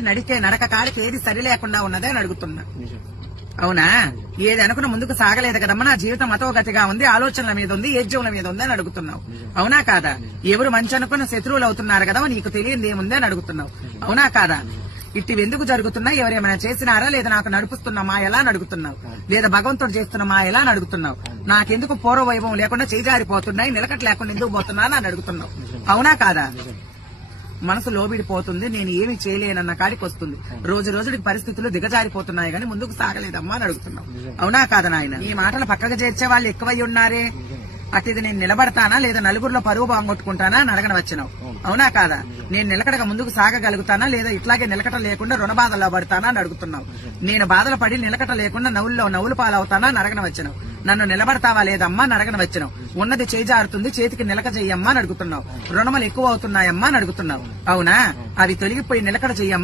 నడిచే నడక కాడికి ఏది సరి లేకుండా ఉన్నదే అని అడుగుతున్నా. అవునా? ఏది అనుకున్న ముందుకు సాగలేదు కదమ్మా, నా జీవితం అతోగతిగా ఉంది, ఆలోచనల మీద ఉంది, ఏజ్యంల మీద ఉంది అని అడుగుతున్నావు. అవునా కాదా? ఎవరు మంచి అనుకున్న శత్రువులు అవుతున్నారు కదా, నీకు తెలియదు ఏముంది అని అడుగుతున్నావు. అవునా కాదా? ఇట్టివి ఎందుకు జరుగుతున్నాయి? ఎవరేమైనా చేసినారా లేదా నాకు నడుపుస్తున్నా ఎలా అని అడుగుతున్నావు, లేదా భగవంతుడు చేస్తున్నా ఎలా అని అడుగుతున్నావు. నాకెందుకు పూర్వ వైభవం లేకుండా చేజారిపోతున్నాయి, నిలకట్ లేకుండా ఎందుకు పోతున్నా అని అడుగుతున్నావు. అవునా కాదా? మనసు లోబిడిపోతుంది, నేను ఏమి చేయలేనన్న కాడికి వస్తుంది. రోజు రోజుడికి పరిస్థితులు దిగజారిపోతున్నాయి గానీ ముందుకు సాగలేదమ్మా అని అడుగుతున్నావు. అవునా కాదా నాయన? ఈ మాటలు పక్కకు చేర్చే వాళ్ళు ఎక్కువై ఉన్నారే. అట్టిది నేను నిలబడతానా లేదా నలుగురిలో పరువు బాగొట్టుకుంటానా అని అడగన వచ్చినావు. అవునా కాదా? నేను నిలకడగా ముందుకు సాగగలుగుతానా లేదా ఇట్లాగే నిలకట లేకుండా రుణ బాధల్లో పడతానా అని అడుగుతున్నావు. నేను బాధలు పడి నిలకట లేకుండా నవ్వులు పాలవుతానా అని అడగన వచ్చినావు. నన్ను నిలబడతావా లేదమ్మా అని అడగన వచ్చినావు. ఉన్నది చేజారుతుంది, చేతికి నిలక చెయ్యమ్మా అని అడుగుతున్నావు. రుణములు ఎక్కువ అవుతున్నాయమ్మా అని అడుగుతున్నావు. అవునా? అవి తొలగిపోయి నిలకడ చెయ్యమ్మా